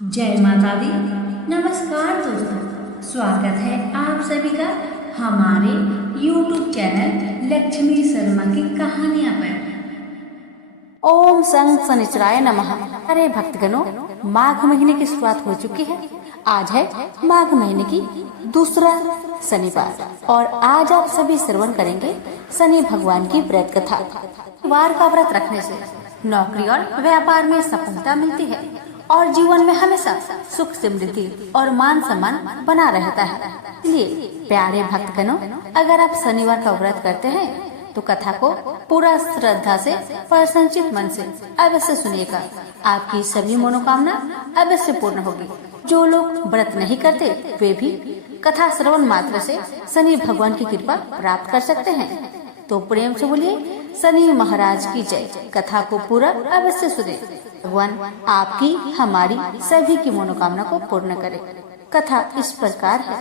जय माता दी। नमस्कार दोस्तों, स्वागत है आप सभी का हमारे YouTube चैनल लक्ष्मी शर्मा की कहानियां पर। ओम संत शनिचराय नमः। अरे भक्तगणों, माघ महीने की शुरुआत हो चुकी है। आज है माघ महीने की दूसरा शनिवार और आज आप सभी श्रवण करेंगे शनि भगवान की व्रत कथा। वार का व्रत रखने से नौकरी और व्यापार में सफलता मिलती है और जीवन में हमेशा सुख समृद्धि और मान सम्मान बना रहता है। इसलिए प्यारे भक्तगणों, अगर आप शनिवार का व्रत करते हैं तो कथा को पूरा श्रद्धा से और संचित मन से अवश्य सुनिएगा। आपकी सभी मनोकामना अवश्य पूर्ण होगी। जो लोग व्रत नहीं करते वे भी कथा श्रवण मात्र से शनि भगवान की कृपा प्राप्त कर सकते हैं। तो प्रेम से बोलिए शनि महाराज की जय। कथा को पूरा अवश्य सुने। भगवान आपकी हमारी सभी की मनोकामना को पूर्ण करे। कथा इस प्रकार है।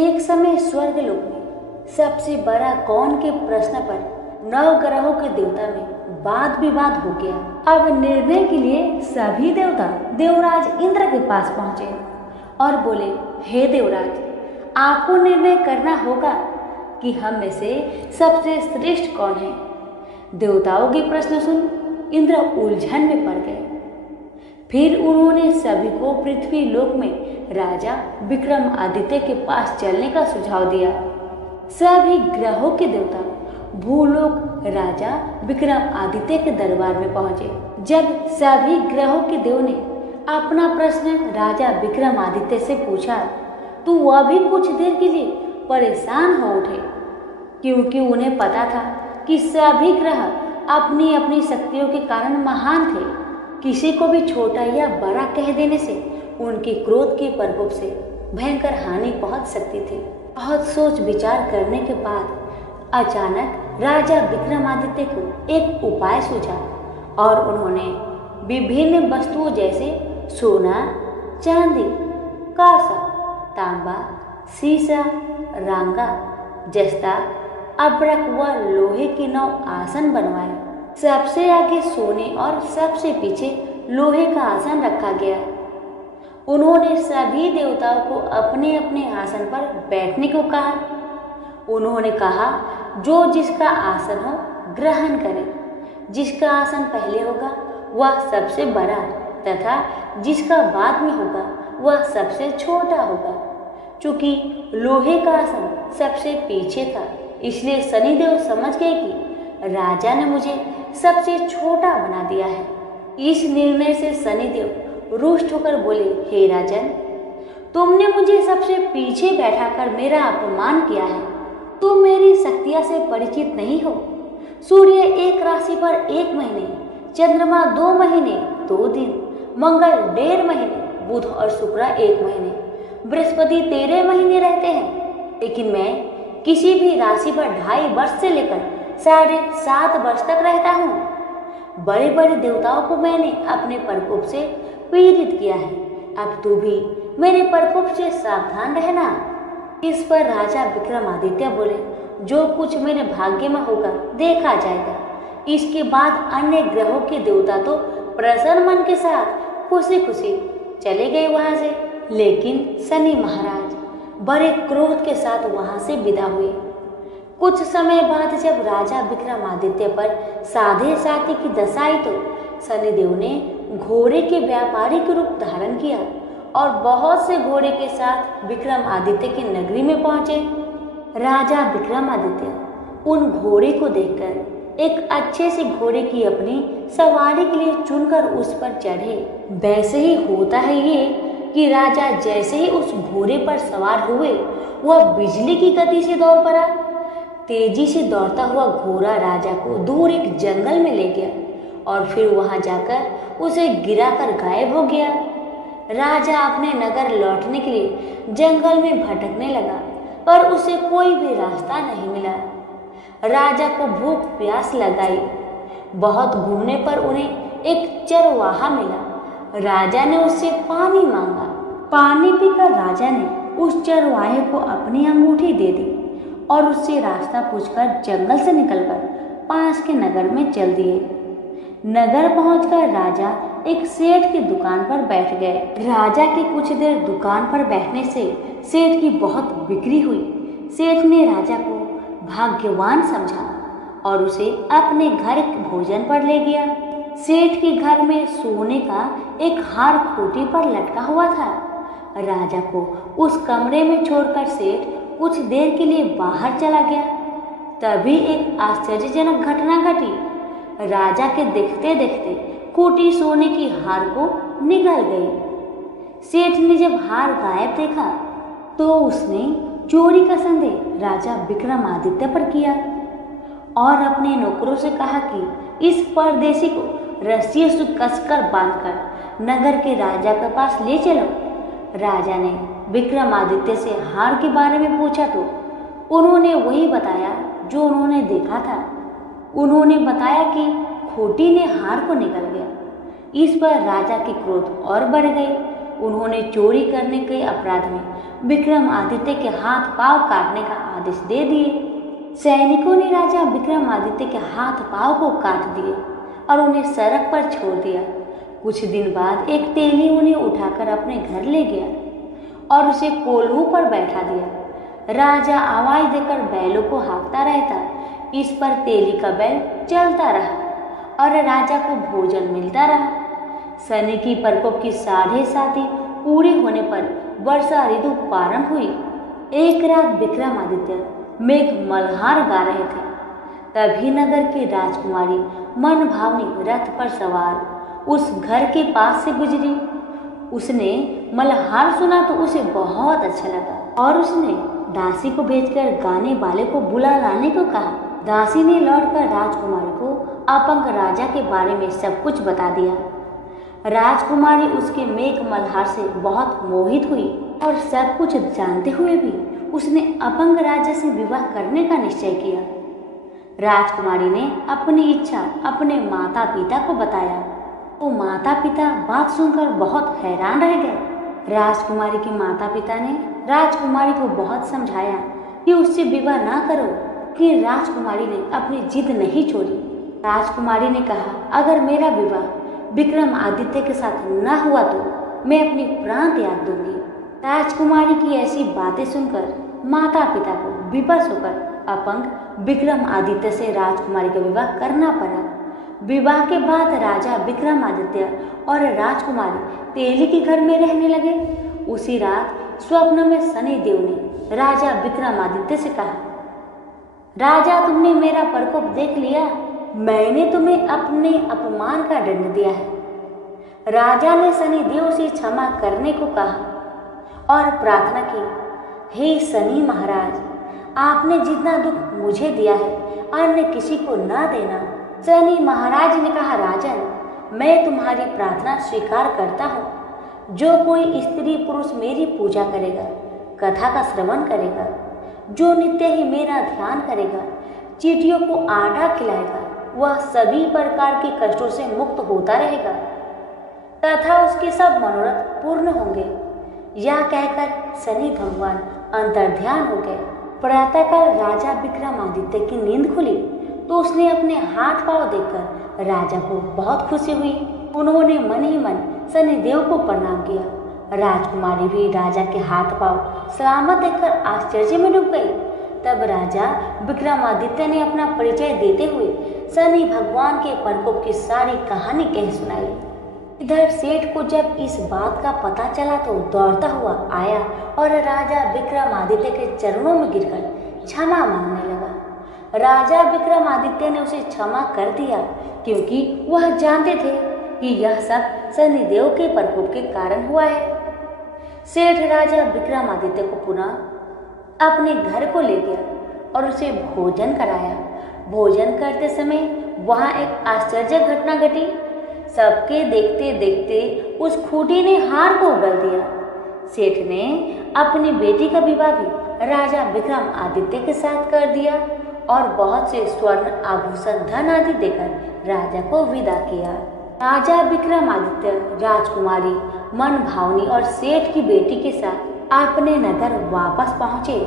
एक समय स्वर्ग लोक में सबसे बड़ा कौन के प्रश्न पर नव ग्रहों के देवता में वाद विवाद हो गया। अब निर्णय के लिए सभी देवता देवराज इंद्र के पास पहुँचे और बोले, हे देवराज, आपको निर्णय करना होगा कि हम में से सबसे श्रेष्ठ कौन है। देवताओं के प्रश्न सुन इंद्र उलझन में पड़ गए। फिर उन्होंने सभी को पृथ्वी लोक में राजा विक्रम आदित्य के पास चलने का सुझाव दिया। सभी ग्रहों के देवता भूलोक राजा विक्रम आदित्य के दरबार में पहुंचे। जब सभी ग्रहों के देव ने अपना प्रश्न राजा विक्रम आदित्य से पूछा तो वह भी कुछ देर के लिए परेशान हो उठे, क्योंकि उन्हें पता था कि सभी ग्रह अपनी अपनी शक्तियों के कारण महान थे। किसी को भी छोटा या बड़ा कह देने से उनके क्रोध के प्रकोप से भयंकर हानि पहुंच सकती थी। बहुत सोच विचार करने के बाद अचानक राजा विक्रमादित्य को एक उपाय सूझा और उन्होंने विभिन्न वस्तुओं जैसे सोना, चांदी, कांसा, तांबा, शीशा, रांगा, जस्ता, अब्रक व लोहे के 9 आसन बनवाए। सबसे आगे सोने और सबसे पीछे लोहे का आसन रखा गया। उन्होंने सभी देवताओं को अपने अपने आसन पर बैठने को कहा। उन्होंने कहा, जो जिसका आसन हो ग्रहण करे। जिसका आसन पहले होगा वह सबसे बड़ा तथा जिसका बाद में होगा वह सबसे छोटा होगा। चूंकि लोहे का आसन सबसे पीछे था, इसलिए शनिदेव समझ गए कि राजा ने मुझे सबसे छोटा बना दिया है। इस निर्णय से शनिदेव रुष्ट होकर बोले, हे राजन, तुमने मुझे सबसे पीछे बैठाकर मेरा अपमान किया है। तुम मेरी शक्तियां से परिचित नहीं हो। सूर्य एक राशि पर 1 महीने, चंद्रमा 2 महीने 2 दिन, मंगल 1.5 महीने, बुध और शुक्र 1 महीने, बृहस्पति 13 महीने रहते हैं। लेकिन मैं किसी भी राशि पर 2.5 वर्ष से लेकर 7.5 वर्ष तक रहता हूँ। बड़े बड़े देवताओं को मैंने अपने प्रकोप से पीड़ित किया है। अब तू भी मेरे प्रकोप से सावधान रहना। इस पर राजा विक्रमादित्य बोले, जो कुछ मेरे भाग्य में होगा देखा जाएगा। इसके बाद अन्य ग्रहों के देवता तो प्रसन्न मन के साथ खुशी खुशी चले गए वहां से। लेकिन शनि महाराज बड़े क्रोध के साथ वहां से विदा हुए। कुछ समय बाद जब राजा विक्रमादित्य पर साधे साथी की दशा आई तो शनिदेव ने घोड़े के व्यापारी के रूप धारण किया और बहुत से घोड़े के साथ विक्रमादित्य की नगरी में पहुंचे। राजा विक्रमादित्य उन घोड़े को देखकर एक अच्छे से घोड़े की अपनी सवारी के लिए चुनकर उस पर चढ़े। वैसे ही होता है ये कि राजा जैसे ही उस घोड़े पर सवार हुए वह बिजली की गति से दौड़ पड़ा। तेजी से दौड़ता हुआ घोड़ा राजा को दूर एक जंगल में ले गया और फिर वहां जाकर उसे गिराकर गायब हो गया। राजा अपने नगर लौटने के लिए जंगल में भटकने लगा, पर उसे कोई भी रास्ता नहीं मिला। राजा को भूख प्यास लगाई। बहुत घूमने पर उन्हें एक चरवाहा मिला। राजा ने उससे पानी मांगा। पानी पीकर राजा ने उस चरवाहे को अपनी अंगूठी दे दी और उससे रास्ता पूछकर जंगल से निकलकर पास के नगर में चल दिए। नगर पहुंचकर राजा एक सेठ की दुकान पर बैठ गए। राजा के कुछ देर दुकान पर बैठने से सेठ की बहुत बिक्री हुई। सेठ ने राजा को भाग्यवान समझा और उसे अपने घर भोजन पर ले गया। सेठ के घर में सोने का एक हार खूंटी पर लटका हुआ था। राजा को उस कमरे में छोड़कर सेठ कुछ देर के लिए बाहर चला गया। तभी एक आश्चर्यजनक घटना घटी। राजा के देखते देखते खूंटी सोने की हार को निगल गई। सेठ ने जब हार गायब देखा तो उसने चोरी का संदेह राजा विक्रमादित्य पर किया और अपने नौकरों से कहा कि इस परदेशी को रस्सियों से कसकर बांधकर नगर के राजा के पास ले चलो। राजा ने विक्रमादित्य से हार के बारे में पूछा तो उन्होंने वही बताया जो उन्होंने देखा था। उन्होंने बताया कि खूंटी ने हार को निगल गया। इस पर राजा के क्रोध और बढ़ गए। उन्होंने चोरी करने के अपराध में विक्रमादित्य के हाथ पांव काटने का आदेश दे दिए। सैनिकों ने राजा विक्रमादित्य के हाथ पांव को काट दिए और उन्हें सड़क पर छोड़ दिया। कुछ दिन बाद एक तेली उन्हें उठाकर अपने घर ले गया और उसे कोल्हू पर बैठा दिया। राजा आवाज देकर बैलों को हाँकता रहता। इस पर तेली का बैल चलता रहा और राजा को भोजन मिलता रहा। शनि की प्रकोप की 7.5 पूरे होने पर वर्षा ऋतु प्रारंभ हुई। एक रात विक्रमादित्य मेघ मल्हार गा रहे थे। तभी नगर की राजकुमारी मन भावनी रथ पर सवार उस घर के पास से गुजरी। उसने मल्हार सुना तो उसे बहुत अच्छा लगा और उसने दासी को भेजकर गाने वाले को बुला लाने को कहा। दासी ने लौटकर राजकुमारी को अपंग राजा के बारे में सब कुछ बता दिया। राजकुमारी उसके मेघ मल्हार से बहुत मोहित हुई और सब कुछ जानते हुए भी उसने अपंग राजा से विवाह करने का निश्चय किया। राजकुमारी ने अपनी इच्छा अपने माता पिता को बताया। तो माता पिता बात सुनकर बहुत हैरान रह गए। राजकुमारी के माता पिता ने राजकुमारी को बहुत समझाया कि उससे विवाह ना करो, कि राजकुमारी ने अपनी जिद नहीं छोड़ी। राजकुमारी ने कहा, अगर मेरा विवाह विक्रमादित्य के साथ न हुआ तो मैं अपनी प्राण त्याग दूंगी। राजकुमारी की ऐसी बातें सुनकर माता पिता को विवश होकर अपंग विक्रमादित्य से राजकुमारी का विवाह करना पड़ा। विवाह के बाद राजा विक्रमादित्य और राजकुमारी तेली के घर में रहने लगे। उसी रात स्वप्न में शनिदेव ने राजा विक्रमादित्य से कहा, राजा तुमने मेरा प्रकोप देख लिया, मैंने तुम्हें अपने अपमान का दंड दिया है। राजा ने शनिदेव से क्षमा करने को कहा और प्रार्थना की, हे शनि महाराज, आपने जितना दुख मुझे दिया है अन्य किसी को न देना। शनि महाराज ने कहा, राजन, मैं तुम्हारी प्रार्थना स्वीकार करता हूँ। जो कोई स्त्री पुरुष मेरी पूजा करेगा, कथा का श्रवण करेगा, जो नित्य ही मेरा ध्यान करेगा, चींटियों को आटा खिलाएगा, वह सभी प्रकार के कष्टों से मुक्त होता रहेगा तथा उसके सब मनोरथ पूर्ण होंगे। यह कहकर शनि भगवान अंतर्ध्यान हो गए। प्रातःकाल राजा विक्रमादित्य की नींद खुली तो उसने अपने हाथ पांव देखकर राजा को बहुत खुशी हुई। उन्होंने मन ही मन शनिदेव को प्रणाम किया। राजकुमारी भी राजा के हाथ पांव सलामत देखकर आश्चर्य में डूब गई। तब राजा विक्रमादित्य ने अपना परिचय देते हुए शनि भगवान के प्रकोप की सारी कहानी कह सुनाई। इधर सेठ को जब इस बात का पता चला तो दौड़ता हुआ आया और राजा विक्रमादित्य के चरणों में गिरकर क्षमा मांगने लगा। राजा विक्रमादित्य ने उसे क्षमा कर दिया क्योंकि वह जानते थे कि यह सब शनिदेव के प्रकोप के कारण हुआ है। सेठ राजा विक्रमादित्य को पुनः अपने घर को ले गया और उसे भोजन कराया। भोजन करते समय वहां एक आश्चर्य घटना घटी। सबके देखते देखते उस खूंटी ने हार को उगल दिया। सेठ ने अपनी बेटी का विवाह भी राजा विक्रमादित्य के साथ कर दिया और बहुत से स्वर्ण आभूषण धन आदि देकर राजा को विदा किया। राजा विक्रमादित्य राजकुमारी मन भावनी और सेठ की बेटी के साथ अपने नगर वापस पहुंचे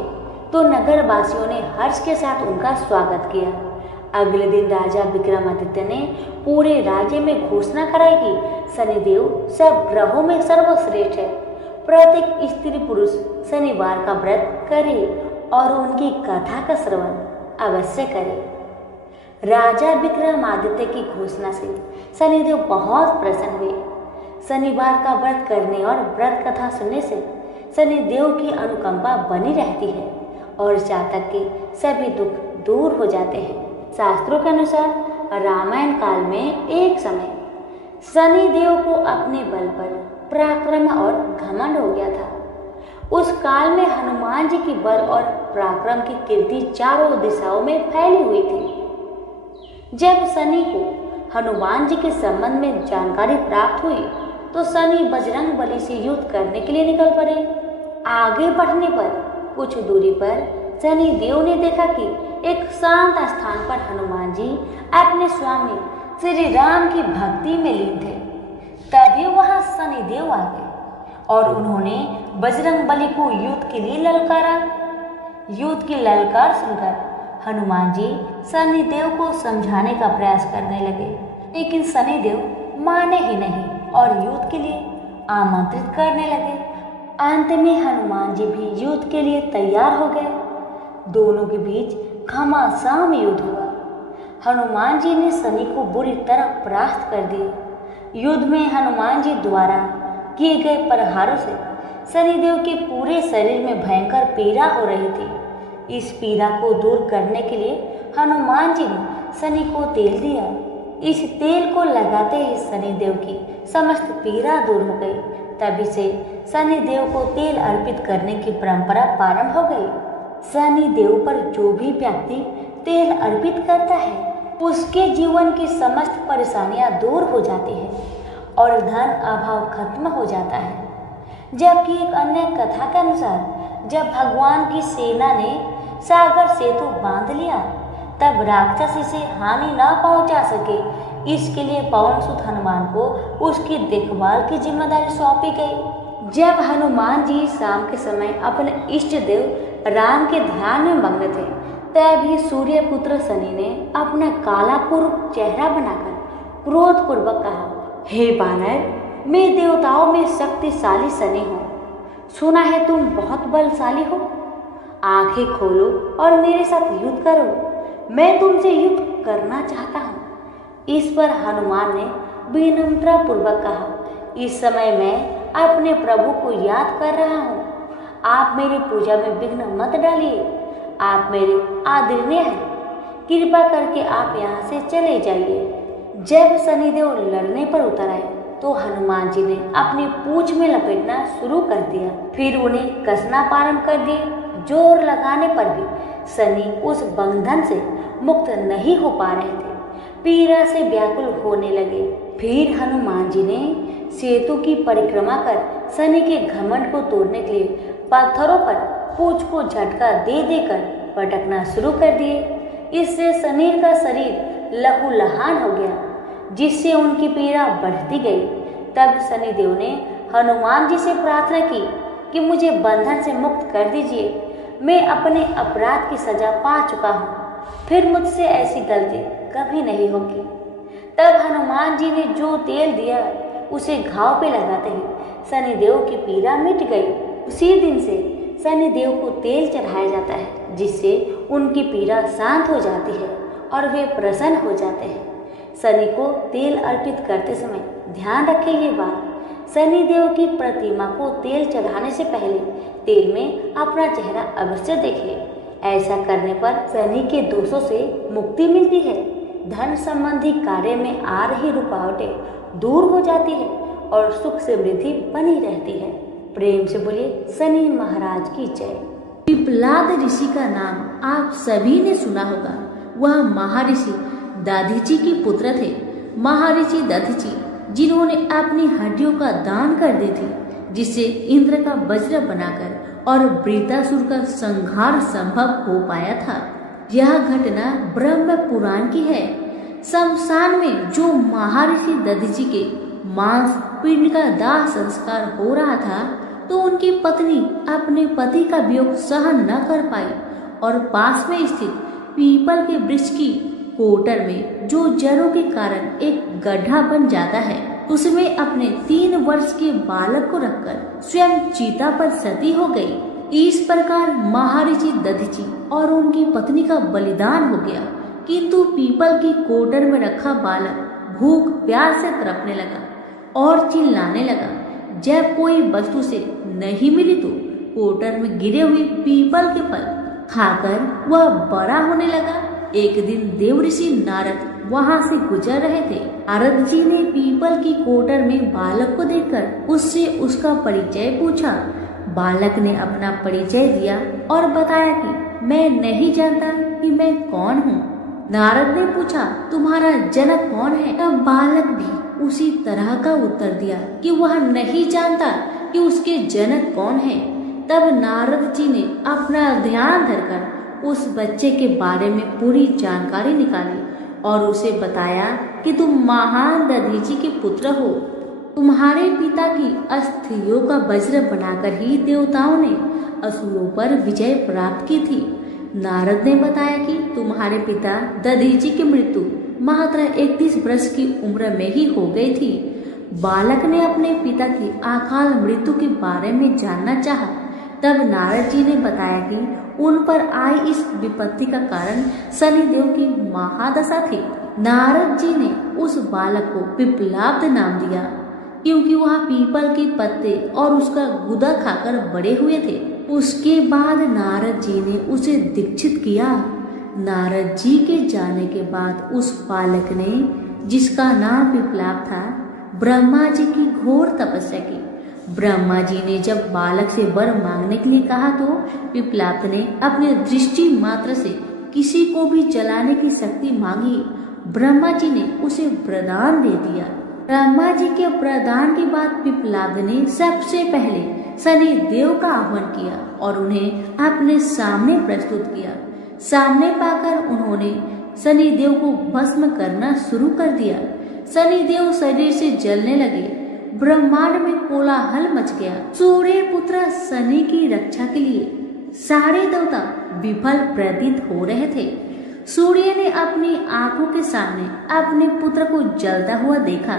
तो नगर वासियों ने हर्ष के साथ उनका स्वागत किया। अगले दिन राजा विक्रमादित्य ने पूरे राज्य में घोषणा कराई कि शनिदेव सब ग्रहों में सर्वश्रेष्ठ है। प्रत्येक स्त्री पुरुष शनिवार का व्रत करे और उनकी कथा का श्रवण अवश्य करे। राजा विक्रमादित्य की घोषणा से शनिदेव बहुत प्रसन्न हुए। शनिवार का व्रत करने और व्रत कथा सुनने से शनिदेव की अनुकंपा बनी रहती है और जातक के सभी दुख दूर हो जाते हैं। शास्त्रों के अनुसार रामायण काल में एक समय शनिदेव को अपने बल पर पराक्रम और घमंड हो गया था। उस काल में हनुमान जी की बल और पराक्रम की कीर्ति चारों दिशाओं में फैली हुई थी। जब शनि को हनुमान जी के संबंध में जानकारी प्राप्त हुई तो शनि बजरंग बली से युद्ध करने के लिए निकल पड़े। आगे बढ़ने पर कुछ दूरी पर शनि देव ने देखा कि एक शांत स्थान पर हनुमान जी अपने स्वामी श्री राम की भक्ति में लीन थे। तभी वहां शनि देव आ गए और उन्होंने बजरंग बली को युद्ध के लिए ललकारा। युद्ध की ललकार सुनकर हनुमान जी शनिदेव को समझाने का प्रयास करने लगे, लेकिन शनिदेव माने ही नहीं और युद्ध के लिए आमंत्रित करने लगे। अंत में हनुमान जी भी युद्ध के लिए तैयार हो गए। दोनों के बीच घमासान युद्ध हुआ। हनुमान जी ने शनि को बुरी तरह परास्त कर दिए। युद्ध में हनुमान जी द्वारा किए गए प्रहारों से शनिदेव के पूरे शरीर में भयंकर पीड़ा हो रही थी। इस पीड़ा को दूर करने के लिए हनुमान जी ने शनि को तेल दिया। इस तेल को लगाते ही शनिदेव की समस्त पीड़ा दूर हो गई। तभी से शनिदेव को तेल अर्पित करने की परंपरा प्रारंभ हो गई। शनिदेव पर जो भी व्यक्ति तेल अर्पित करता है उसके जीवन की समस्त परेशानियां दूर हो जाती हैं और धन अभाव खत्म हो जाता है। जबकि एक अन्य कथा के अनुसार जब भगवान की सेना ने सागर सेतु बांध लिया तब राक्षस इसे हानि न पहुंचा सके, इसके लिए पवन सुत हनुमान को उसकी देखभाल की जिम्मेदारी सौंपी गई। जब हनुमान जी शाम के समय अपने इष्ट देव राम के ध्यान में मग्न थे तभी सूर्य पुत्र शनि ने अपना काला कुरूप चेहरा बनाकर क्रोध पूर्वक कहा, हे बानर, मैं देवताओं में शक्तिशाली शनि हूँ। सुना है तुम बहुत बलशाली हो। आंखें खोलो और मेरे साथ युद्ध करो। मैं तुमसे युद्ध करना चाहता हूँ। इस पर हनुमान ने विनम्रता पूर्वक कहा, इस समय मैं अपने प्रभु को याद कर रहा हूँ। आप मेरी पूजा में विघ्न मत डालिए। आप मेरे आदरणीय हैं। कृपा करके आप यहाँ से चले जाइए। जब शनिदेव लड़ने पर उतर आए तो हनुमान जी ने अपनी पूंछ में लपेटना शुरू कर दिया। फिर उन्हें कसना प्रारंभ कर दिए। जोर लगाने पर भी शनि उस बंधन से मुक्त नहीं हो पा रहे थे। पीड़ा से व्याकुल होने लगे। फिर हनुमान जी ने सेतु की परिक्रमा कर शनि के घमंड को तोड़ने के लिए पत्थरों पर पूंछ को झटका दे देकर पटकना शुरू कर दिए। इससे शनि का शरीर लहूलुहान हो गया, जिससे उनकी पीड़ा बढ़ती गई। तब शनिदेव ने हनुमान जी से प्रार्थना की कि मुझे बंधन से मुक्त कर दीजिए। मैं अपने अपराध की सजा पा चुका हूँ। फिर मुझसे ऐसी गलती कभी नहीं होगी। तब हनुमान जी ने जो तेल दिया उसे घाव पे लगाते ही शनिदेव की पीड़ा मिट गई। उसी दिन से शनिदेव को तेल चढ़ाया जाता है, जिससे उनकी पीड़ा शांत हो जाती है और वे प्रसन्न हो जाते हैं। शनि को तेल अर्पित करते समय ध्यान रखें ये बात, शनिदेव की प्रतिमा को तेल चढ़ाने से पहले तेल में अपना चेहरा अवश्य देखें। ऐसा करने पर शनि के दोषों से मुक्ति मिलती है। धन संबंधी कार्य में आ रही रुकावटें दूर हो जाती है और सुख समृद्धि बनी रहती है। प्रेम से बोलिए शनि महाराज की जय। पिपलाद ऋषि का नाम आप सभी ने सुना होगा। वह महर्षि दधीचि के पुत्र थे। महर्षि दधीचि जिन्होंने अपनी हड्डियों का दान कर दी थी, जिससे इंद्र का वज्र बनाकर और वृतासुर का संहार संभव हो पाया था। यह घटना ब्रह्म पुराण की है। शमशान में जो महर्षि दधीचि के मांस पिंड का दाह संस्कार हो रहा था तो उनकी पत्नी अपने पति का वियोग सहन न कर पाई और पास में स्थित पीपल के वृक्ष की कोटर में जो जड़ों के कारण एक गड्ढा बन जाता है, उसमें अपने 3 वर्ष के बालक को रखकर स्वयं चीता पर सती हो गई। इस प्रकार महर्षि दधीचि और उनकी पत्नी का बलिदान हो गया। किंतु पीपल की कोटर में रखा बालक भूख प्यास से तड़पने लगा और चिल्लाने लगा। जब कोई वस्तु से नहीं मिली तो कोटर में गिरे हुए पीपल के फल खाकर वह बड़ा होने लगा। एक दिन देवऋषि नारद वहां से गुजर रहे थे। नारद जी ने पीपल की कोटर में बालक को देखकर उससे उसका परिचय पूछा। बालक ने अपना परिचय दिया और बताया कि मैं नहीं जानता कि मैं कौन हूँ। नारद ने पूछा, तुम्हारा जनक कौन है? तब बालक भी उसी तरह का उत्तर दिया कि वह नहीं जानता कि उसके जनक कौन है। तब नारद जी ने अपना ध्यान धरकर उस बच्चे के बारे में पूरी जानकारी निकाली और उसे बताया कि तुम महान दधीचि के पुत्र हो। तुम्हारे पिता की अस्थियों का वज्र बनाकर ही देवताओं ने असुरों पर विजय प्राप्त की थी। नारद ने बताया कि तुम्हारे पिता दधीचि की मृत्यु मात्र 31 वर्ष की उम्र में ही हो गई थी। बालक ने अपने पिता की अकाल मृत्यु के बारे में जानना चाहा। तब नारद जी ने बताया कि उन पर आई इस विपत्ति का कारण शनिदेव की महादशा थी। नारद जी ने उस बालक को पिप्पलाद नाम दिया क्योंकि वह पीपल के पत्ते और उसका गुदा खाकर बड़े हुए थे। उसके बाद नारद जी ने उसे दीक्षित किया। नारद जी के जाने के बाद उस बालक ने, जिसका नाम पिप्पलाद था, ब्रह्मा जी की घोर तपस्या की। ब्रह्मा जी ने जब बालक से वर मांगने के लिए कहा तो पिप्पलाद ने अपने दृष्टि मात्र से किसी को भी जलाने की शक्ति मांगी। ब्रह्मा जी ने उसे वरदान दे दिया। ब्रह्मा जी के वरदान के बाद पिप्पलाद ने सबसे पहले शनि देव का आह्वान किया और उन्हें अपने सामने प्रस्तुत किया। सामने पाकर उन्होंने शनि देव को भस्म करना शुरू कर दिया। शनि देव शरीर से जलने लगे। ब्रह्मांड में कोलाहल मच गया। सूर्य पुत्र शनि की रक्षा के लिए सारे देवता विफल प्रतीत हो रहे थे। सूर्य ने अपनी आंखों के सामने अपने पुत्र को जलता हुआ देखा।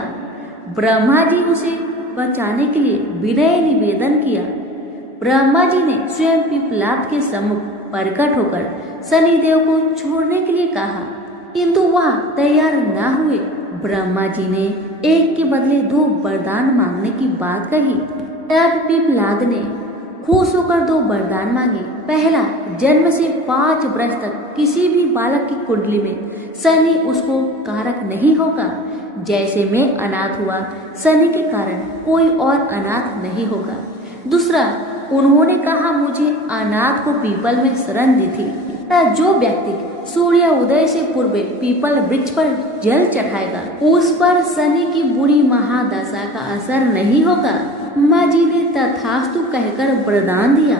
ब्रह्मा जी उसे बचाने के लिए विनय निवेदन किया। ब्रह्मा जी ने स्वयं पिप्पलाद के सम्मुख प्रकट होकर शनिदेव को छोड़ने के लिए कहा, किंतु वह तैयार न हुए। ब्रह्मा जी ने एक के बदले 2 वरदान मांगने की बात कही। तब पिप्पलाद ने खुश होकर 2 वरदान मांगे। पहला, जन्म से 5 वर्ष तक किसी भी बालक की कुंडली में शनि उसको कारक नहीं होगा। जैसे मैं अनाथ हुआ, शनि के कारण कोई और अनाथ नहीं होगा। दूसरा, उन्होंने कहा मुझे अनाथ को पीपल में शरण दी थी। जो व्यक्ति सूर्य उदय से पूर्व पीपल वृक्ष पर जल चढ़ाएगा उस पर शनि की बुरी महादशा का असर नहीं होगा। माँ जी ने तथास्तु कहकर वरदान दिया।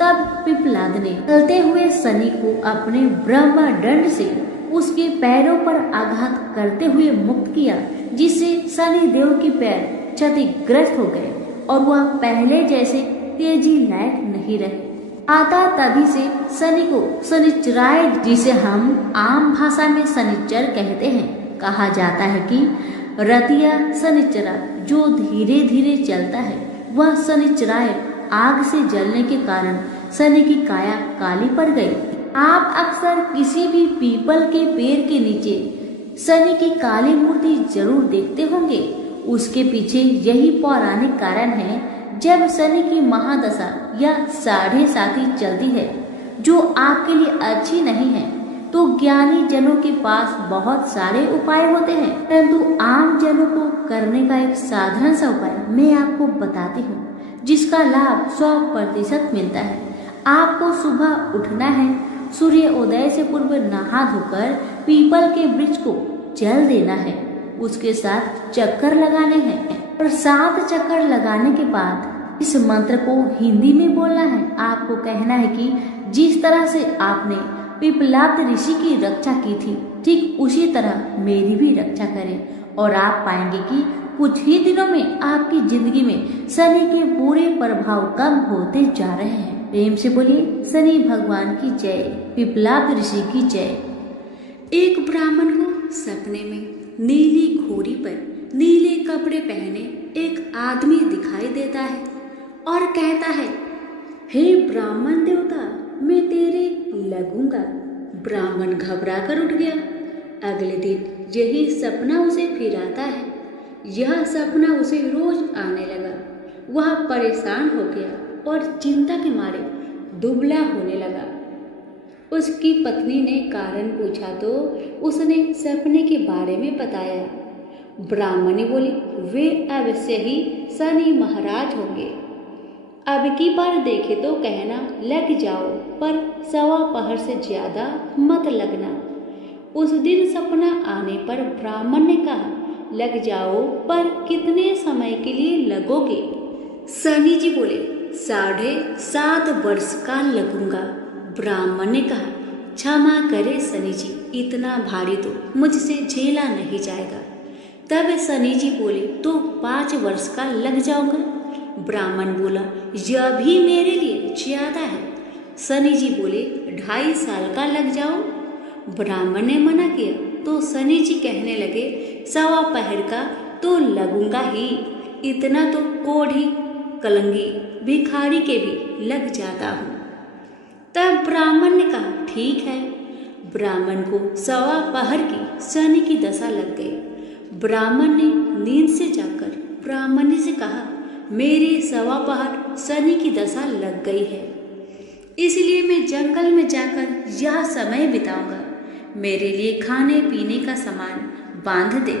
तब पिप्पलाद ने चलते हुए शनि को अपने ब्रह्मदंड से उसके पैरों पर आघात करते हुए मुक्त किया, जिससे शनि देव के पैर क्षतिग्रस्त हो गए और वह पहले जैसे तेजी लायक नहीं रहे। आता तभी से शनि को शनिचराय, जिसे हम आम भाषा में शनिचर कहते हैं, कहा जाता है कि रतिया शनिचरा जो धीरे धीरे चलता है, वह शनिचराय आग से जलने के कारण शनि की काया काली पड़ गई। आप अक्सर किसी भी पीपल के पेड़ के नीचे शनि की काली मूर्ति जरूर देखते होंगे। उसके पीछे यही पौराणिक कारण है। जब शनि की महादशा या 7.5 चलती है, जो आपके लिए अच्छी नहीं है, तो ज्ञानी जनों के पास बहुत सारे उपाय होते हैं, परंतु आम जनों को करने का एक साधारण सा उपाय मैं आपको बताती हूँ, जिसका लाभ 100% मिलता है। आपको सुबह उठना है, सूर्य उदय से पूर्व नहा धोकर पीपल के वृक्ष को जल देना है, उसके साथ चक्कर लगाने हैं और 7 चक्कर लगाने के बाद इस मंत्र को हिंदी में बोलना है। आपको कहना है कि जिस तरह से आपने पिप्पलाद ऋषि की रक्षा की थी, ठीक उसी तरह मेरी भी रक्षा करें और आप पाएंगे कि कुछ ही दिनों में आपकी जिंदगी में शनि के बुरे प्रभाव कम होते जा रहे हैं। प्रेम से बोलिए शनि भगवान की जय, पिप्पलाद ऋषि की जय। एक ब्राह्मण को सपने में नीली घोड़ी पर नीले कपड़े पहने एक आदमी दिखाई देता है और कहता है, हे ब्राह्मण देवता, मैं तेरे लगूंगा। ब्राह्मण घबरा कर उठ गया। अगले दिन यही सपना उसे फिर आता है। यह सपना उसे रोज आने लगा। वह परेशान हो गया और चिंता के मारे दुबला होने लगा। उसकी पत्नी ने कारण पूछा तो उसने सपने के बारे में बताया। ब्राह्मणी बोली, वे अवश्य ही शनि महाराज होंगे। अब की बार देखे तो कहना लग जाओ, पर सवा पहर से ज्यादा मत लगना। उस दिन सपना आने पर ब्राह्मण ने कहा, लग जाओ, पर कितने समय के लिए लगोगे? शनि जी बोले, 7.5 वर्ष का लगूंगा। ब्राह्मण ने कहा, क्षमा करे शनि जी, इतना भारी तो मुझसे झेला नहीं जाएगा। तब शनि जी बोले, तो 5 वर्ष का लग जाऊंगा। ब्राह्मण बोला, यह भी मेरे लिए ज्यादा है। शनि जी बोले, 2.5 साल का लग जाओ। ब्राह्मण ने मना किया तो शनि जी कहने लगे, सवा पहर का तो लगूंगा ही, इतना तो कोढ़ी कलंगी भिखारी के भी लग जाता हूँ। तब ब्राह्मण ने कहा, ठीक है। ब्राह्मण को सवा पहर की शनि की दशा लग गई। ब्राह्मण ने नींद से जाकर ब्राह्मणी से कहा, मेरी सवा पहर शनि की दशा लग गई है, इसलिए मैं जंगल में जाकर यह समय बिताऊंगा। मेरे लिए खाने पीने का सामान बांध दे।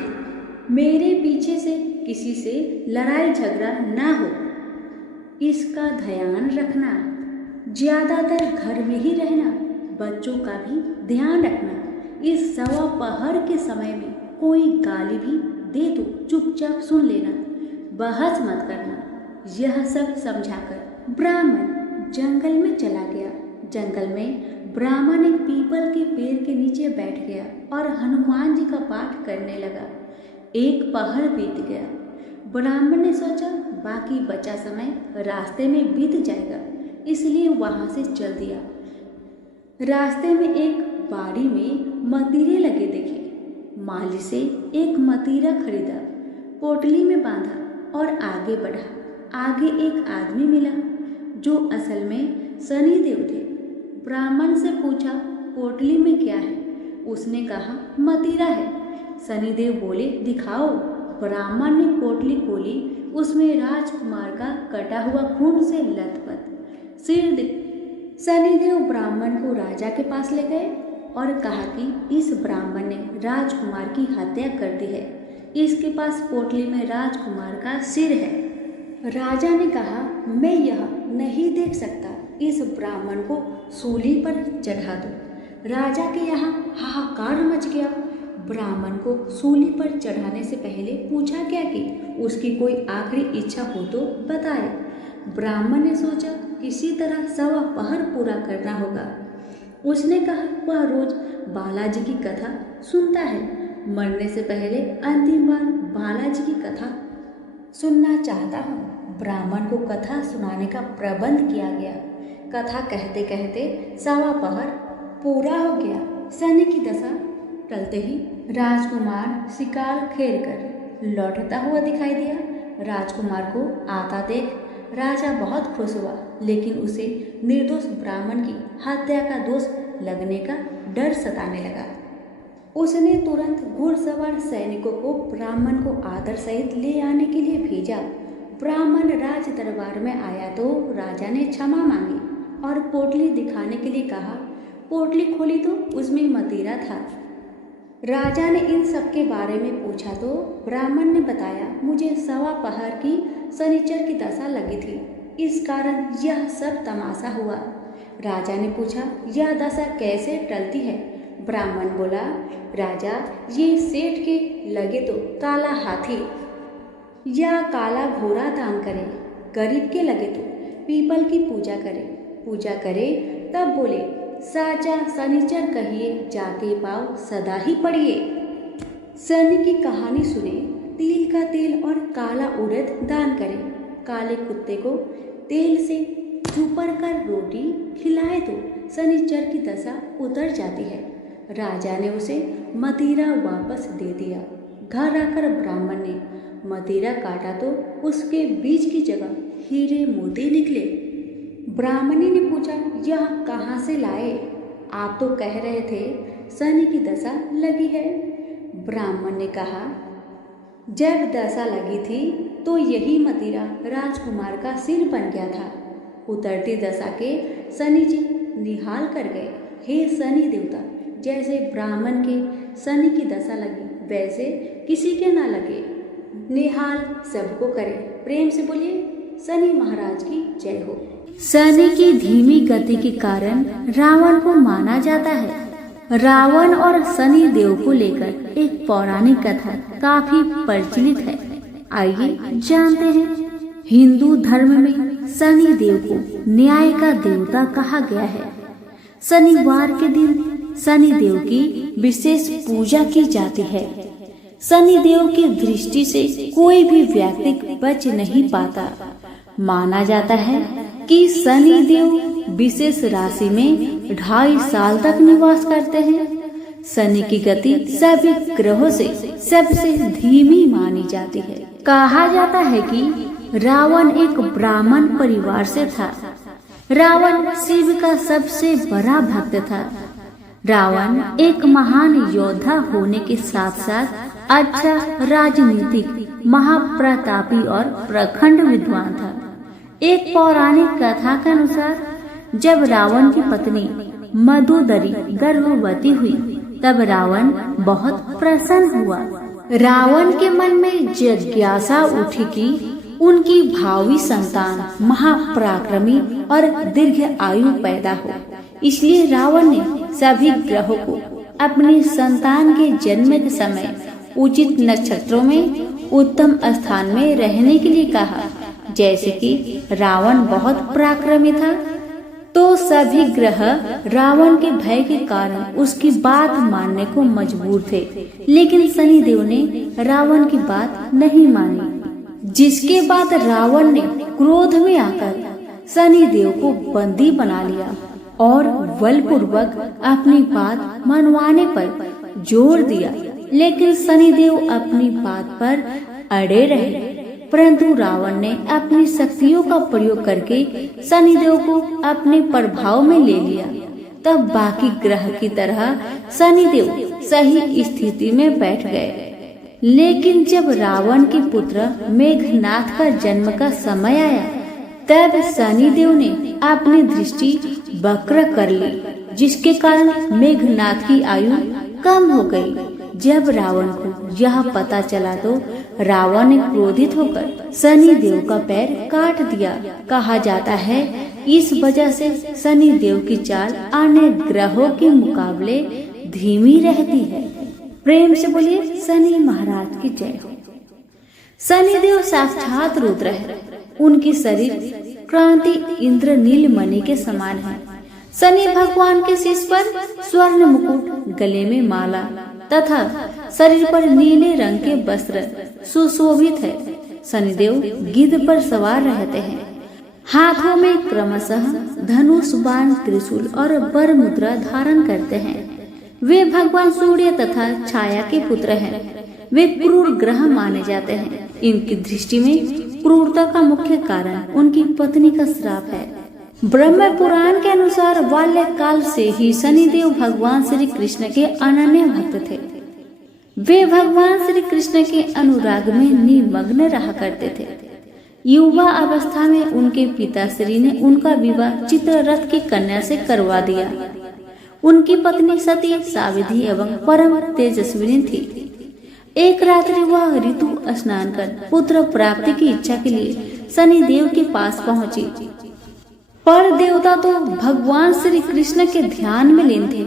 मेरे पीछे से किसी से लड़ाई झगड़ा ना हो, इसका ध्यान रखना। ज्यादातर घर में ही रहना, बच्चों का भी ध्यान रखना। इस सवा पहर के समय में कोई गाली भी दे तो चुपचाप सुन लेना, बहस मत करना। यह सब समझाकर ब्राह्मण जंगल में चला गया। जंगल में ब्राह्मण एक पीपल के पेड़ के नीचे बैठ गया और हनुमान जी का पाठ करने लगा। एक पहर बीत गया। ब्राह्मण ने सोचा बाकी बचा समय रास्ते में बीत जाएगा, इसलिए वहां से चल दिया। रास्ते में एक बाड़ी में मतीरे लगे देखे। माली से एक मतीरा खरीदा, पोटली में बांधा और आगे बढ़ा। आगे एक आदमी मिला जो असल में शनि देव थे। ब्राह्मण से पूछा, पोटली में क्या है? उसने कहा, मतीरा है। शनिदेव बोले, दिखाओ। ब्राह्मण ने पोटली खोली। उसमें राजकुमार का कटा हुआ खून से लथपथ सिर। शनिदेव ब्राह्मण को राजा के पास ले गए और कहा कि इस ब्राह्मण ने राजकुमार की हत्या कर दी है। इसके पास पोटली में राजकुमार का सिर है। राजा ने कहा, मैं यह नहीं देख सकता, इस ब्राह्मण को सूली पर चढ़ा दो। राजा के यहाँ हाहाकार मच गया। ब्राह्मण को सूली पर चढ़ाने से पहले पूछा क्या कि उसकी कोई आखिरी इच्छा हो तो बताए। ब्राह्मण ने सोचा किसी तरह सवा पहर पूरा करना होगा। उसने कहा, वह रोज बालाजी की कथा सुनता है। मरने से पहले अंतिम बार बालाजी की कथा सुनना चाहता हूँ। ब्राह्मण को कथा सुनाने का प्रबंध किया गया। कथा कहते कहते सवा पहर पूरा हो गया। शनि की दशा टलते ही राजकुमार शिकार खेल कर लौटता हुआ दिखाई दिया। राजकुमार को आता देख राजा बहुत खुश हुआ, लेकिन उसे निर्दोष ब्राह्मण की हत्या का दोष लगने का डर सताने लगा। उसने तुरंत घुड़सवार सैनिकों को ब्राह्मण को आदर सहित ले आने के लिए भेजा। ब्राह्मण राज दरबार में आया तो राजा ने क्षमा मांगी और पोटली दिखाने के लिए कहा। पोटली खोली तो उसमें मतीरा था। राजा ने इन सब के बारे में पूछा तो ब्राह्मण ने बताया, मुझे सवा पहर की शनिचर की दशा लगी थी, इस कारण यह सब तमाशा हुआ। राजा ने पूछा, यह दशा कैसे टलती है? ब्राह्मण बोला, राजा, ये सेठ के लगे तो काला हाथी या काला घोड़ा दान करे, गरीब के लगे तो पीपल की पूजा करे। तब बोले, साचा शनिचर कहिए, जाके पाव सदा ही पढ़िए। शनि की कहानी सुने, तिल का तेल और काला उड़द दान करे, काले कुत्ते को तेल से चूपर कर रोटी खिलाए तो शनिचर की दशा उतर जाती है। राजा ने उसे मदिरा वापस दे दिया। घर आकर ब्राह्मण ने मदिरा काटा तो उसके बीज की जगह हीरे मोती निकले। ब्राह्मणी ने पूछा, यह कहाँ से लाए? आप तो कह रहे थे शनि की दशा लगी है। ब्राह्मण ने कहा, जब दशा लगी थी तो यही मदिरा राजकुमार का सिर बन गया था। उतरती दशा के शनि जी निहाल कर गए। हे शनि देवता, जैसे ब्राह्मण के शनि की दशा लगी वैसे किसी के ना लगे, निहाल सबको करे। प्रेम से बोलिए शनि महाराज की जय हो। शनि की धीमी गति के कारण रावण को माना जाता है। रावण और शनि देव को लेकर एक पौराणिक कथा काफी प्रचलित है। आइए जानते हैं। हिंदू धर्म में शनि देव को न्याय का देवता कहा गया है। शनिवार के दिन शनि देव की विशेष पूजा की जाती है। शनि देव की दृष्टि से कोई भी व्यक्ति बच नहीं पाता। माना जाता है कि शनि देव विशेष राशि में 2.5 साल तक निवास करते हैं। शनि की गति सभी ग्रहों से सबसे धीमी मानी जाती है। कहा जाता है कि रावण एक ब्राह्मण परिवार से था। रावण शिव का सबसे बड़ा भक्त था। रावण एक महान योद्धा होने के साथ साथ अच्छा राजनीतिक, महाप्रतापी और प्रखंड विद्वान था। एक पौराणिक कथा के अनुसार जब रावण की पत्नी मधुदरी गर्भवती हुई तब रावण बहुत प्रसन्न हुआ। रावण के मन में जिज्ञासा उठी कि उनकी भावी संतान महापराक्रमी और दीर्घ आयु पैदा हो। इसलिए रावण ने सभी ग्रहों को अपनी संतान के जन्म के समय उचित नक्षत्रों में उत्तम स्थान में रहने के लिए कहा। जैसे कि रावण बहुत पराक्रमी था तो सभी ग्रह रावण के भय के कारण उसकी बात मानने को मजबूर थे। लेकिन शनिदेव ने रावण की बात नहीं मानी, जिसके बाद रावण ने क्रोध में आकर शनिदेव को बंदी बना लिया और बलपूर्वक अपनी बात मनवाने पर जोर दिया। लेकिन शनिदेव अपनी बात पर अड़े रहे, परंतु रावण ने अपनी शक्तियों का प्रयोग करके शनिदेव को अपने प्रभाव में ले लिया। तब बाकी ग्रह की तरह शनिदेव सही स्थिति में बैठ गए। लेकिन जब रावण के पुत्र मेघनाथ का जन्म का समय आया तब शनिदेव ने अपनी दृष्टि वक्र कर ली, जिसके कारण मेघनाथ की आयु कम हो गई। जब रावण को यह पता चला तो रावण ने क्रोधित होकर शनि देव का पैर काट दिया। कहा जाता है इस वजह से शनि देव की चाल अन्य ग्रहों के मुकाबले धीमी रहती है। प्रेम से बोलिए शनि महाराज की जय हो। शनि देव साक्षात रुद्र है। उनकी शरीर क्रांति इंद्र नीलमणि के समान है। शनि भगवान के शीश पर स्वर्ण मुकुट, गले में माला तथा शरीर पर नीले रंग के वस्त्र सुशोभित है। शनिदेव गिद्ध पर सवार रहते हैं। हाथों में क्रमशः धनुष, बाण, त्रिशूल और वर मुद्रा धारण करते हैं। वे भगवान सूर्य तथा छाया के पुत्र हैं। वे क्रूर ग्रह माने जाते हैं। इनकी दृष्टि में क्रूरता का मुख्य कारण उनकी पत्नी का श्राप है। ब्रह्म पुराण के अनुसार बाल्यकाल से ही शनिदेव भगवान श्री कृष्ण के अनन्य भक्त थे। वे भगवान श्री कृष्ण के अनुराग में निमग्न रहा करते थे। युवा अवस्था में उनके पिताश्री ने उनका विवाह चित्ररथ की कन्या से करवा दिया। उनकी पत्नी सती, सावित्री एवं परम तेजस्विनी थी। एक रात्रि वह ऋतु स्नान कर पुत्र प्राप्ति की इच्छा के लिए शनिदेव के पास पहुंची। पर देवता तो भगवान श्री कृष्ण के ध्यान में लीन थे।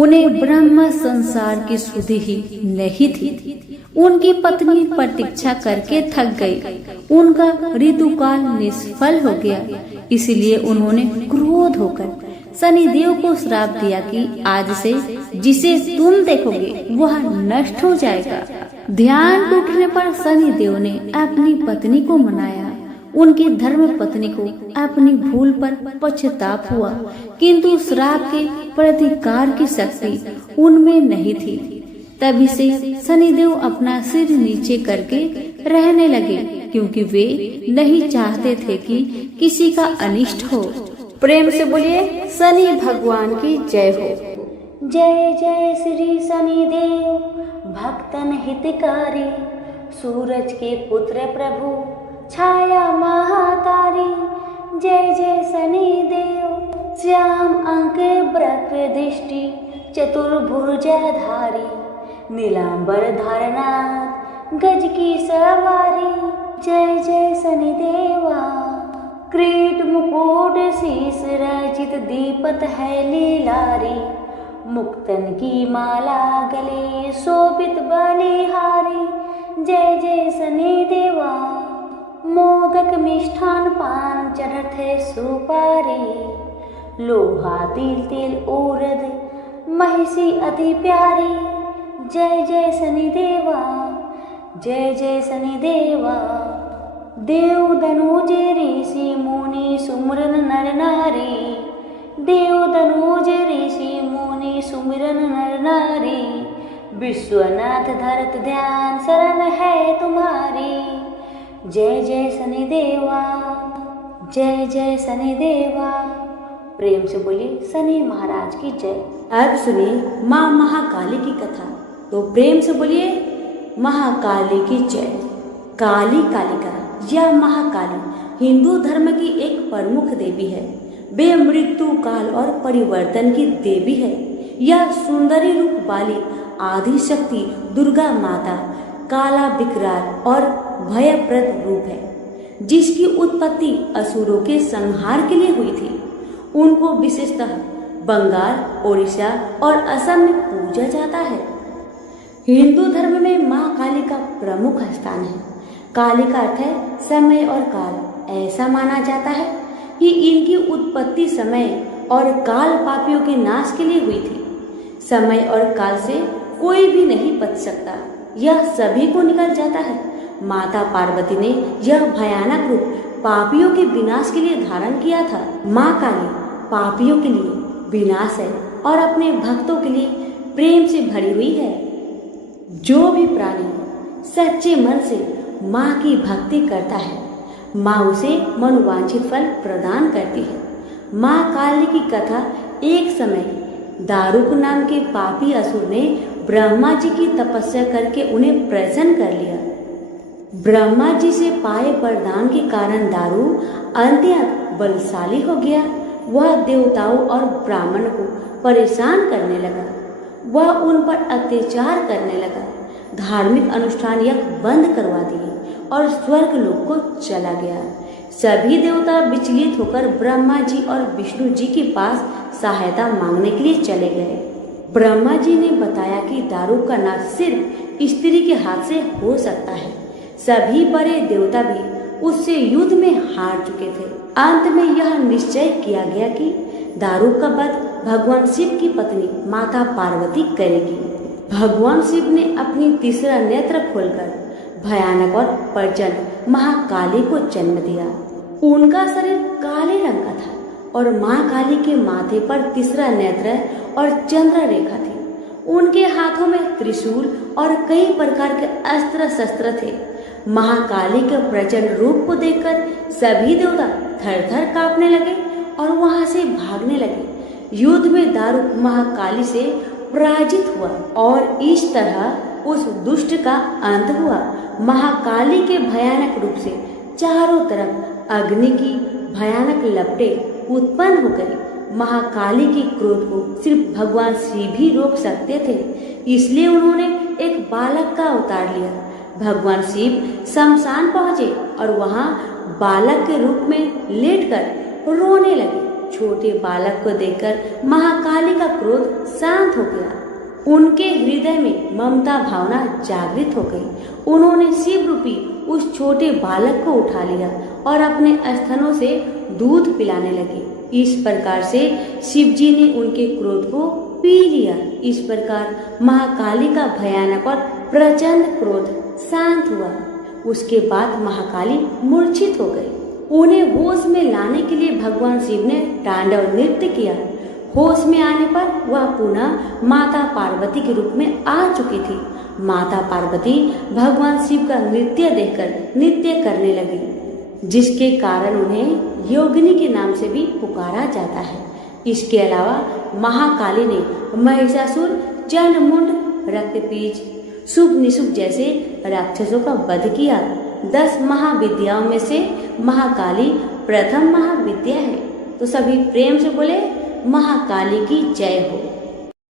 उन्हें ब्रह्म संसार की सुधि ही नहीं थी। उनकी पत्नी प्रतीक्षा करके थक गई। उनका ऋतुकाल निष्फल हो गया। इसलिए उन्होंने क्रोध होकर शनिदेव को श्राप दिया कि आज से जिसे तुम देखोगे वह नष्ट हो जाएगा। ध्यान टूटने पर शनिदेव ने अपनी पत्नी को मनाया उनकी धर्म पत्नी को अपनी भूल पर पश्चाताप हुआ, किंतु श्राप के प्रतिकार की शक्ति उनमें नहीं थी। तभी से शनिदेव अपना सिर नीचे करके रहने लगे, क्योंकि वे नहीं चाहते थे कि किसी का अनिष्ट हो। प्रेम से बोलिए शनि भगवान की जय हो। जय जय श्री शनिदेव भक्तन हितकारी, सूरज के पुत्र प्रभु छाया महातारी। जय जय शनिदेव श्याम अंक वक्र दृष्टि चतुर्भुजधारी, नीलांबर धारनाथ गज की सवारी। जय जय शनिदेवा क्रीट मुकुट शीस रचित दीपत है लीलारी, मुक्तन की माला गले शोभित बलिहारी। जय जय शनिदेवा मोदक मिष्ठान पान चढ़त है सुपारी, लोहा तिल तिल उरद महिषी अति प्यारी। जय जय शनिदेवा जय जय शनिदेवा, देव धनुज ऋषि मुनि सुमरन नर नारी, देव धनुज ऋषि मुनि सुमिरन नर नारी। विश्वनाथ धरत ध्यान शरण है तुम्हारी। जय जय शनिदेवा जय जय शनिदेवा। प्रेम से बोलिए शनि महाराज की जय। अब सुनिए माँ महाकाली की कथा, तो प्रेम से बोलिए महाकाली की जय। काली कालिका या महाकाली हिंदू धर्म की एक प्रमुख देवी है। वे मृत्यु काल और परिवर्तन की देवी है। यह सुंदरी रूप वाली आदि शक्ति दुर्गा माता काला विकराल और भयप्रद रूप है, जिसकी उत्पत्ति असुरों के संहार के लिए हुई थी। उनको विशेषतः बंगाल, ओडिशा और असम में पूजा जाता है। हिंदू धर्म में माँ काली का प्रमुख स्थान है। काली का अर्थ है समय और काल। ऐसा माना जाता है कि इनकी उत्पत्ति समय और काल पापियों के नाश के लिए हुई थी। समय और काल से कोई भी नहीं बच सकता, यह सभी को निकल जाता है। माता पार्वती ने यह भयानक रूप पापियों के विनाश के लिए धारण किया था। माँ काली पापियों के लिए विनाश है और अपने भक्तों के लिए प्रेम से भरी हुई है। जो भी प्राणी सच्चे मन से माँ की भक्ति करता है, माँ उसे मनोवांछित फल प्रदान करती है। माँ काली की कथा एक समय दारुक नाम के पापी असुर ने ब्रह्मा जी की तपस्या करके उन्हें प्रसन्न कर लिया। ब्रह्मा जी से पाए वरदान के कारण दारू अत्यंत बलशाली हो गया। वह देवताओं और ब्राह्मण को परेशान करने लगा। वह उन पर अत्याचार करने लगा। धार्मिक अनुष्ठान यह बंद करवा दिए और स्वर्ग लोक को चला गया। सभी देवता विचलित होकर ब्रह्मा जी और विष्णु जी के पास सहायता मांगने के लिए चले गए। ब्रह्मा जी ने बताया कि दारू का नाश सिर्फ स्त्री के हाथ से हो सकता है। सभी बड़े देवता भी उससे युद्ध में हार चुके थे। अंत में यह निश्चय किया गया कि दारू का वध भगवान शिव की पत्नी माता पार्वती करेगी। भगवान शिव ने अपनी तीसरा नेत्र खोलकर भयानक और प्रचंड महाकाली को जन्म दिया। उनका शरीर काले रंग का था और माँ काली के माथे पर तीसरा नेत्र और चंद्र रेखा थी। उनके हाथों में त्रिशूल और कई प्रकार के अस्त्र शस्त्र थे। महाकाली के प्रचंड रूप को देखकर सभी देवता थर थर कांपने लगे और वहां से भागने लगे। युद्ध में दारू महाकाली से पराजित हुआ और इस तरह उस दुष्ट का अंत हुआ। महाकाली के भयानक रूप से चारों तरफ अग्नि की भयानक लपटें उत्पन्न हो गई। महाकाली के क्रोध को सिर्फ भगवान शिव ही रोक सकते थे, इसलिए उन्होंने एक बालक का अवतार लिया। भगवान शिव शमशान पहुंचे और वहां बालक के रूप में लेटकर रोने लगे। छोटे बालक को देखकर महाकाली का क्रोध शांत हो गया। उनके हृदय में ममता भावना जागृत हो गई। उन्होंने शिव रूपी उस छोटे बालक को उठा लिया और अपने स्तनों से दूध पिलाने लगे। इस प्रकार से शिव जी ने उनके क्रोध को पी लिया। इस प्रकार महाकाली का भयानक और प्रचंड क्रोध शांत हुआ। उसके बाद महाकाली मूर्छित हो गई। उन्हें होश में लाने के लिए भगवान शिव ने तांडव नृत्य किया। होश में आने पर वह पुनः माता पार्वती के रूप में आ चुकी थी। माता पार्वती भगवान शिव का नृत्य देखकर नृत्य करने लगी, जिसके कारण उन्हें योगिनी के नाम से भी पुकारा जाता है। इसके अलावा महाकाली ने महिषासुर, चंडमुंड, रक्तपीज, शुभ निशुभ जैसे राक्षसों का वध किया। 10 महाविद्याओं में से महाकाली प्रथम महाविद्या है। तो सभी प्रेम से बोले महाकाली की जय हो।